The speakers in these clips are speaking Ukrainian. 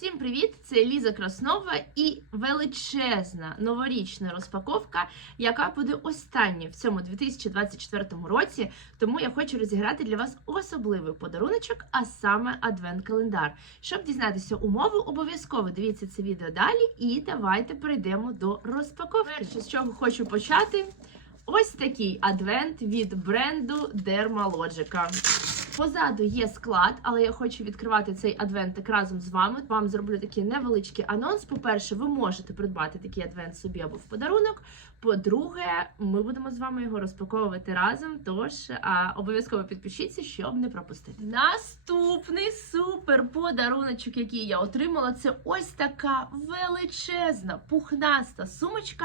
Всім привіт! Це Ліза Краснова і величезна новорічна розпаковка, яка буде остання в цьому 2024 році. Тому я хочу розіграти для вас особливий подаруночок, а саме адвент-календар. Щоб дізнатися умови, обов'язково дивіться це відео далі, і давайте перейдемо до розпаковки. Перше, з чого хочу почати. Ось такий адвент від бренду Dermalogica. Позаду є склад, але я хочу відкривати цей адвентик разом з вами. Вам зроблю такий невеличкий анонс. По-перше, ви можете придбати такий адвент собі або в подарунок. По-друге, ми будемо з вами його розпаковувати разом. Тож обов'язково підпишіться, щоб не пропустити. Наступний супер подаруночок, який я отримала, це ось така величезна пухнаста сумочка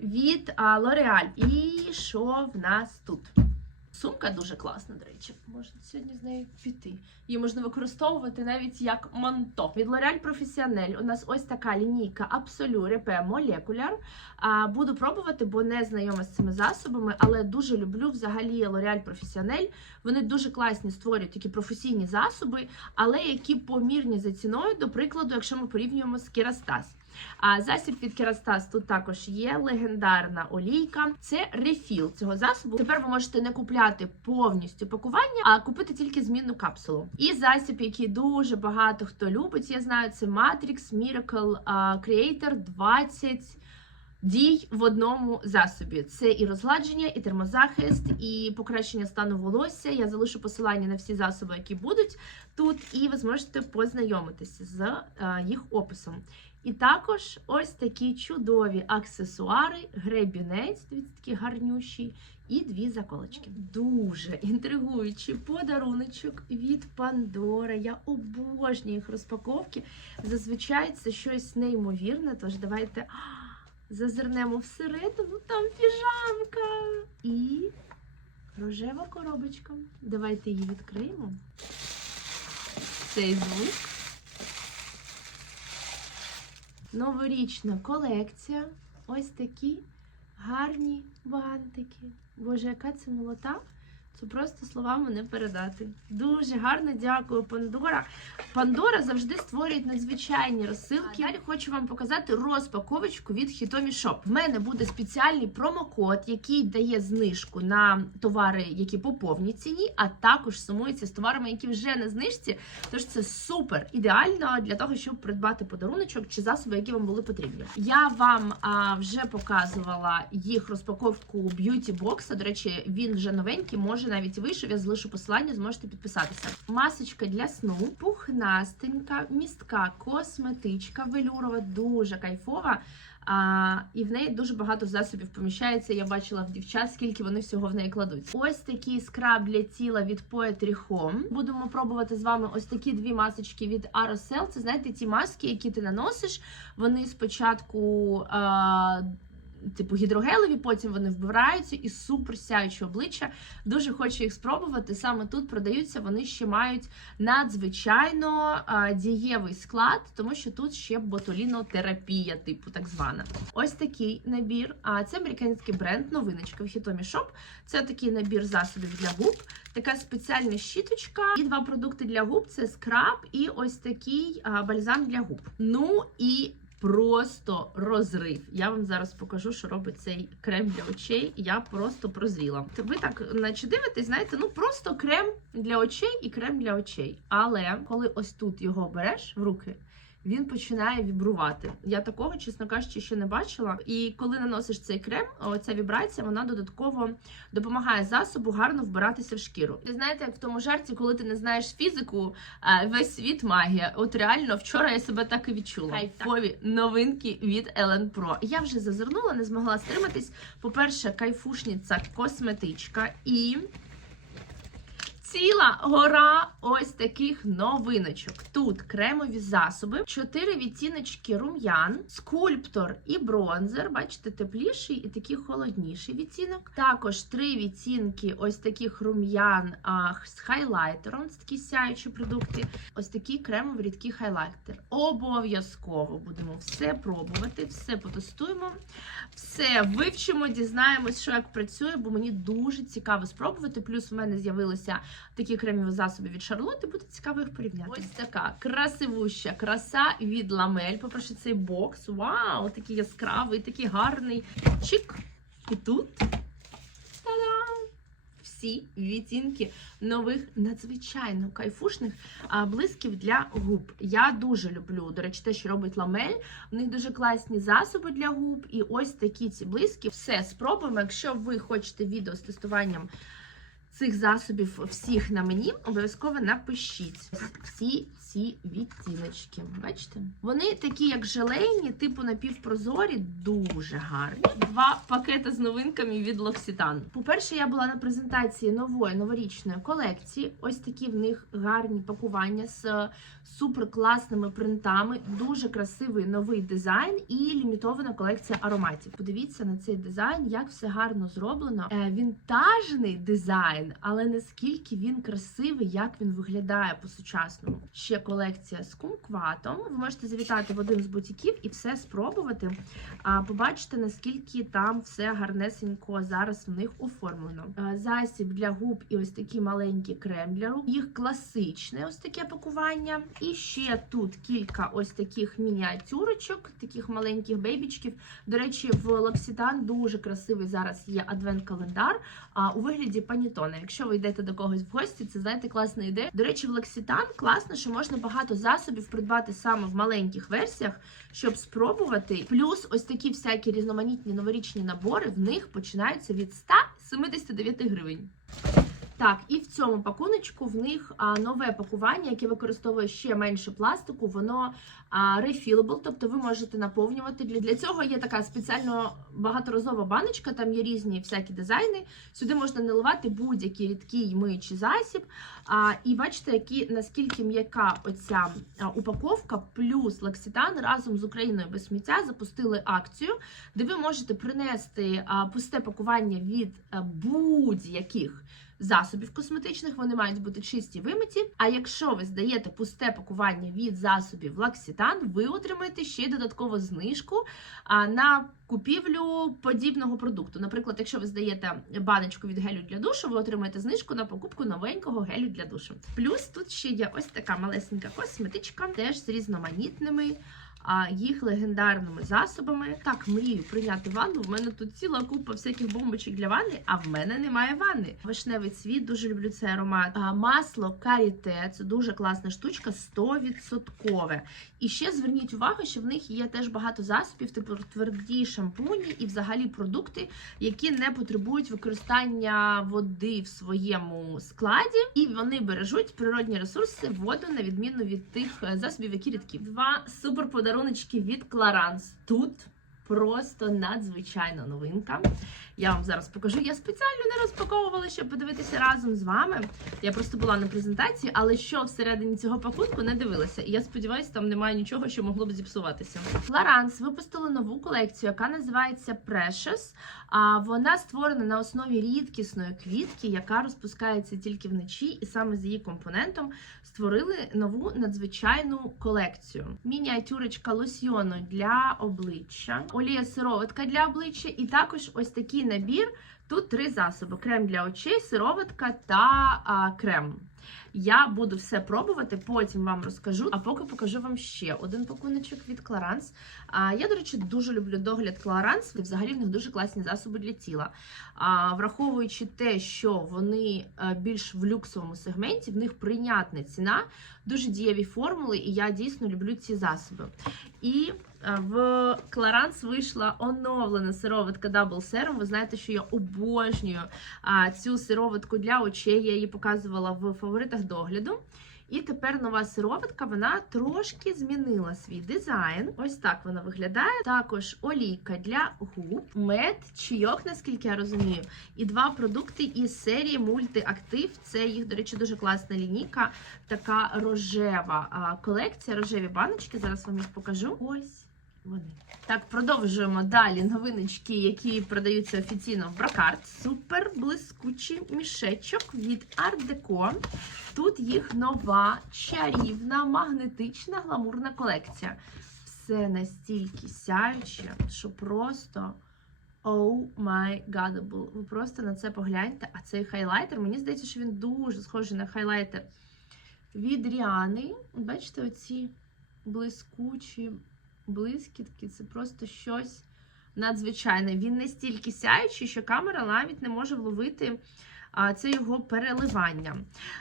від L'Oreal. І що в нас тут? Сумка дуже класна, до речі. Можна сьогодні з нею піти. Її можна використовувати навіть як манто. Від L'Oreal Professionnel у нас ось така лінійка Absolu Repair Molecular. Буду пробувати, бо не знайома з цими засобами, але дуже люблю взагалі L'Oreal Professionnel. Вони дуже класні створюють такі професійні засоби, але які помірні за ціною, до прикладу, якщо ми порівнюємо з Kerastase. А засіб від Керастас тут також є легендарна олійка. Це рефіл цього засобу. Тепер ви можете не купляти повністю пакування, а купити тільки змінну капсулу. І засіб, який дуже багато хто любить, я знаю, це Matrix Miracle Creator 20 Дій в одному засобі це і розгладження, і термозахист, і покращення стану волосся. Я залишу посилання на всі засоби, які будуть тут, і ви зможете познайомитися з е, їх описом. І також ось такі чудові аксесуари, гребінець, такий гарнющий, і дві заколочки. Дуже інтригуючий подаруночок від Пандора. Я обожнюю їх розпаковки. Зазвичай це щось неймовірне. Тож давайте зазирнемо всередину. Там піжамка і рожева коробочка. Давайте її відкриємо. Цей звук. Новорічна колекція. Ось такі гарні бантики. Боже, яка це молота? Це просто словами не передати. Дуже гарно дякую, Пандора. Пандора завжди створюють надзвичайні розсилки. Далі хочу вам показати розпаковочку від Hitomi Shop. В мене буде спеціальний промокод, який дає знижку на товари, які по повній ціні, а також сумується з товарами, які вже на знижці. Тож це супер ідеально для того, щоб придбати подаруночок чи засоби, які вам були потрібні. Я вам а, вже показувала їх розпаковку б'юті бокса. До речі, він вже новенький, може навіть вийшов. Я залишу посилання, зможете підписатися. Масочка для сну, пухнастенька, містка, косметичка, велюрова, дуже кайфова. А, і в неї дуже багато засобів поміщається. Я бачила в дівчат, скільки вони всього в неї кладуть. Ось такий скраб для тіла від Poetry Home. Будемо пробувати з вами ось такі дві масочки від Aerosol. Це знаєте, ті маски, які ти наносиш. Вони спочатку. А, Типу гідрогелеві, потім вони вбираються і супер сяючі обличчя. Дуже хочу їх спробувати. Саме тут продаються. Вони ще мають надзвичайно а, дієвий склад, тому що тут ще ботулінотерапія, типу так звана. Ось такий набір. А це американський бренд, новиночка в Hitomi Shop. Це такий набір засобів для губ, така спеціальна щіточка і два продукти для губ: це скраб і ось такий а, бальзам для губ. Ну і Просто розрив. Я вам зараз покажу, що робить цей крем для очей. Я просто прозріла. Ви так, наче дивитесь, знаєте, ну просто крем для очей і крем для очей. Але коли ось тут його береш в руки, він починає вібрувати. Я такого, чесно кажучи, ще не бачила. І коли наносиш цей крем, оця вібрація вона додатково допомагає засобу гарно вбиратися в шкіру. Ви знаєте, як в тому жарті, коли ти не знаєш фізику, весь світ магія. От реально вчора я себе так і відчула. Кайфові новинки від Ellen Pro. Я вже зазирнула, не змогла стриматись. По-перше, кайфушниця косметичка і. Ціла гора ось таких новиночок. Тут кремові засоби, 4 відтіночки рум'ян, скульптор і бронзер. Бачите, тепліший і такий холодніший відтінок. Також три відтінки ось таких рум'ян з хайлайтером. Це такі сяючі продукти. Ось такий кремовий рідкий хайлайтер. Обов'язково будемо все пробувати, все потестуємо, все вивчимо, дізнаємось, що як працює, бо мені дуже цікаво спробувати. Плюс в мене з'явилося такі кремові засоби від Шарлотти, буде цікаво їх порівняти. Ось така красивуща краса від ламель. Попрошу цей бокс. Вау, такий яскравий, такий гарний. Чик. І тут! Всі відтінки нових надзвичайно кайфушних блисків для губ. Я дуже люблю, до речі, те, що робить ламель. У них дуже класні засоби для губ. І ось такі ці блиски. Все спробуємо. Якщо ви хочете відео з тестуванням цих засобів всіх на мені, обов'язково напишіть. Всі ці відтіночки. Бачите? Вони такі, як желейні, типу напівпрозорі, дуже гарні. Два пакети з новинками від L'Occitane. По-перше, я була на презентації нової новорічної колекції. Ось такі в них гарні пакування з супер класними принтами, дуже красивий новий дизайн і лімітована колекція ароматів. Подивіться на цей дизайн, як все гарно зроблено. Е, Вінтажний дизайн, але наскільки він красивий, як він виглядає по-сучасному. Ще колекція з кумкватом. Ви можете завітати в один з бутіків і все спробувати. Побачите, наскільки там все гарнесенько зараз в них оформлено. Засіб для губ і ось такий маленький крем для рук. Їх класичне ось таке пакування. І ще тут кілька ось таких мініатюрочок, таких маленьких бейбічків. До речі, в L'Occitane дуже красивий зараз є адвент-календар у вигляді панітона. Якщо ви йдете до когось в гості, це знаєте класна ідея. До речі, в L'Occitane класно, що можна багато засобів придбати саме в маленьких версіях, щоб спробувати. Плюс ось такі всякі різноманітні новорічні набори в них починаються від 179 гривень. Так, і в цьому пакуночку в них нове пакування, яке використовує ще менше пластику, воно refillable, тобто ви можете наповнювати. Для, цього є така спеціально багаторазова баночка, там є різні всякі дизайни. Сюди можна наливати будь-який рідкий миючий засіб. І бачите, які, наскільки м'яка оця упаковка, плюс L'Occitane разом з Україною без сміття запустили акцію, де ви можете принести пусте пакування від а, будь-яких засобів косметичних, вони мають бути чисті вимиті. А якщо ви здаєте пусте пакування від засобів L'Occitane, ви отримаєте ще додаткову знижку на купівлю подібного продукту. Наприклад, якщо ви здаєте баночку від гелю для душу, ви отримаєте знижку на покупку новенького гелю для душу. Плюс тут ще є ось така малесенька косметичка, теж з різноманітними. Їх легендарними засобами. Так, мрію прийняти ванну. В мене тут ціла купа всяких бомбочок для ванни, а в мене немає ванни. Вишневий цвіт, дуже люблю цей аромат. А, масло каріте це дуже класна штучка, 100%. І ще зверніть увагу, що в них є теж багато засобів, типу тверді шампуні і взагалі продукти, які не потребують використання води в своєму складі, і вони бережуть природні ресурси, воду на відміну від тих е, засобів, які рідкі. Два супер подаруночки від Кларанс. Тут просто надзвичайна новинка. Я вам зараз покажу. Я спеціально не розпаковувала, щоб подивитися разом з вами. Я просто була на презентації, але що всередині цього пакунку не дивилася. І я сподіваюся, там немає нічого, що могло б зіпсуватися. Clarins випустили нову колекцію, яка називається Precious. А вона створена на основі рідкісної квітки, яка розпускається тільки вночі, і саме з її компонентом створили нову надзвичайну колекцію. Мініатюрочка лосьйону для обличчя, олія сироватка для обличчя, і також ось такий набір. Тут три засоби: крем для очей, сироватка та а, крем. Я буду все пробувати, потім вам розкажу. А поки покажу вам ще один пакуночок від Clarins. Я, до речі, дуже люблю догляд і взагалі в них дуже класні засоби для тіла. Враховуючи те, що вони більш в люксовому сегменті, в них прийнятна ціна, дуже дієві формули, і я дійсно люблю ці засоби. І в Clarins вийшла оновлена сироватка Double Serum. Ви знаєте, що я обожнюю цю сироватку для очей. Я її показувала в фаворитах догляду. І тепер нова сироватка, вона трошки змінила свій дизайн. Ось так вона виглядає. Також олійка для губ, мед, чайок, наскільки я розумію, і два продукти із серії мультиактив. Це їх, до речі, дуже класна лінійка, така рожева колекція, рожеві баночки. Зараз вам їх покажу. Ось. Вони. Так, продовжуємо далі новиночки, які продаються офіційно в Брокарт. Супер блискучий мішечок від Art Deco. Тут їх нова, чарівна, магнетична, гламурна колекція. Все настільки сяюче, що просто Oh my godable. Ви просто на це погляньте. А цей хайлайтер, мені здається, що він дуже схожий на хайлайтер від Ріани. Бачите, оці блискучі блискітки. Це просто щось надзвичайне. Він настільки сяючий, що камера навіть не може вловити а, це його переливання.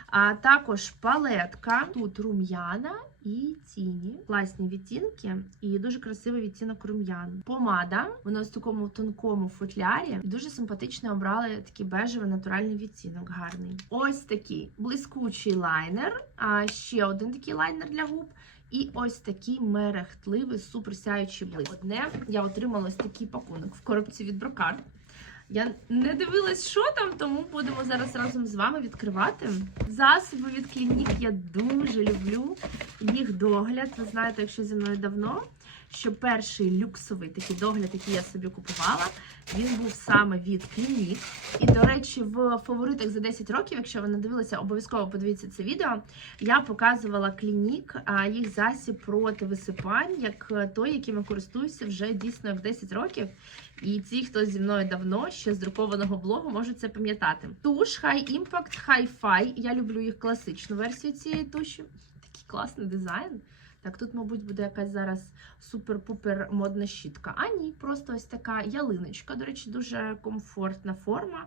А також палетка. Тут рум'яна і тіні. Класні відтінки і дуже красивий відтінок рум'ян. Помада, вона в такому тонкому футлярі. Дуже симпатично обрали такий бежевий натуральний відтінок, гарний. Ось такий блискучий лайнер. А ще один такий лайнер для губ. І ось такий мерехтливий, суперсяючий блиск. Одне я отримала ось такий пакунок в коробці від брокар. Я не дивилась, що там, тому будемо зараз разом з вами відкривати. Засоби від клінік я дуже люблю. Їх догляд. Ви знаєте, якщо зі мною давно, що перший люксовий такий догляд, який я собі купувала, він був саме від клінік. І, до речі, в фаворитах за 10 років, якщо ви не дивилися, обов'язково подивіться це відео. Я показувала клінік, а їх засіб проти висипань, як той, яким я користуюся вже дійсно як 10 років. І ті, хто зі мною давно, ще з друкованого блогу, можуть це пам'ятати. Туш High Impact Hi-Fi. Я люблю їх класичну версію цієї туші. Такий класний дизайн. Так, тут, мабуть, буде якась зараз супер-пупер модна щітка. А ні, просто ось така ялиночка. До речі, дуже комфортна форма,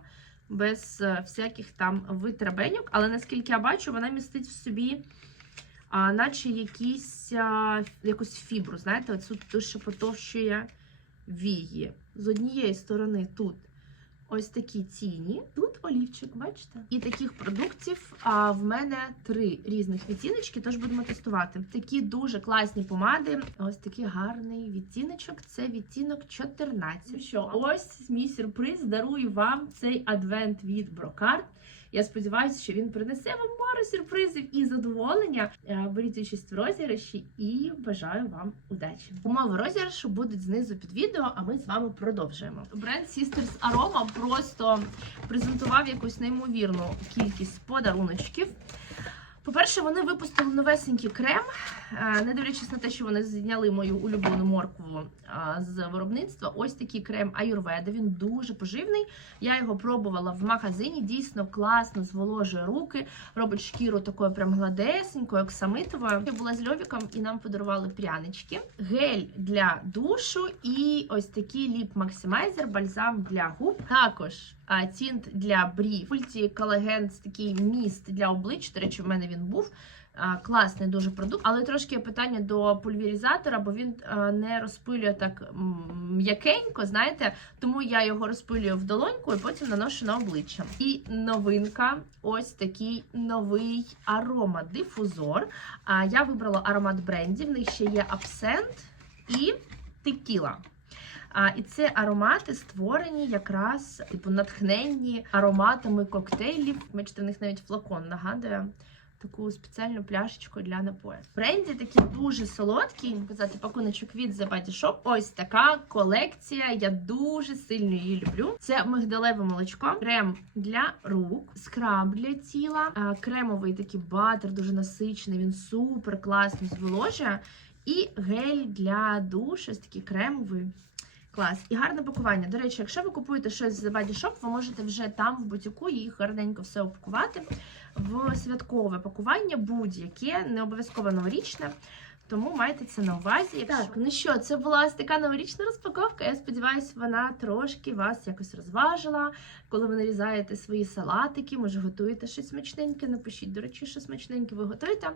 без е, всяких там витрабеньок. Але наскільки я бачу, вона містить в собі. А, наче якісь, а, якусь фібру, знаєте, оцю ту, що потовщує вії. З однієї сторони тут ось такі тіні, тут олівчик, бачите? І таких продуктів а, в мене три різних відтіночки, тож будемо тестувати. Такі дуже класні помади. Ось такий гарний відтіночок. Це відтінок 14. Ну Що, ось мій сюрприз. Дарую вам цей адвент від Брокарт. Я сподіваюся, що він принесе вам море сюрпризів і задоволення. Е, Беріть участь в розіграші і бажаю вам удачі. Умови розіграшу будуть знизу під відео, а ми з вами продовжуємо. Бренд Sisters Aroma просто презентував якусь неймовірну кількість подаруночків. По-перше, вони випустили новесенький крем, Е, не дивлячись на те, що вони зняли мою улюблену моркву е, з виробництва. Ось такий крем Аюрведа. Він дуже поживний. Я його пробувала в магазині. Дійсно класно зволожує руки, робить шкіру такою прям гладесенькою, оксамитовою. Я була з Льовіком і нам подарували прянички, гель для душу і ось такий ліп максимайзер, бальзам для губ. Також тінт для брів, колаген, такий міст для облич. До речі, в мене він був. Класний дуже продукт, але трошки питання до пульверізатора, бо він не розпилює так м'якенько, знаєте, тому я його розпилюю в долоньку і потім наношу на обличчя. І новинка ось такий новий аромадифузор. А я вибрала аромат брендів. В них ще є абсент і текіла. А, і це аромати створені якраз типу натхненні ароматами коктейлів. Бачите, в них навіть флакон нагадує таку спеціальну пляшечку для напою. Бренді такі дуже солодкі. Казати пакуночок від The Body Shop. Ось така колекція. Я дуже сильно її люблю. Це мигдалеве молочко, крем для рук, скраб для тіла, кремовий такий батер, дуже насичений. Він супер класно зволожує. І гель для душу, ось такий кремовий. Клас. І гарне пакування. До речі, якщо ви купуєте щось з Shop, ви можете вже там в бутіку їх гарненько все упакувати в святкове пакування, будь-яке, не обов'язково новорічне. Тому майте це на увазі. Так, ну що, це була ось така новорічна розпаковка. Я сподіваюся, вона трошки вас якось розважила. Коли ви нарізаєте свої салатики, може готуєте щось смачненьке. Напишіть, до речі, що смачненьке ви готуєте.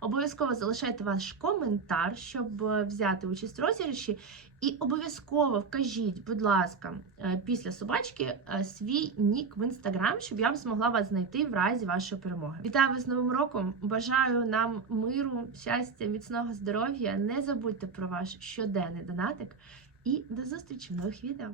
Обов'язково залишайте ваш коментар, щоб е, взяти участь в розіграші. І обов'язково вкажіть, будь ласка, е, після собачки е, свій нік в інстаграм, щоб я змогла вас знайти в разі вашої перемоги. Вітаю вас з новим роком! Бажаю нам миру, щастя, міцного здоров'я. Не забудьте про ваш щоденний донатик. І до зустрічі в нових відео.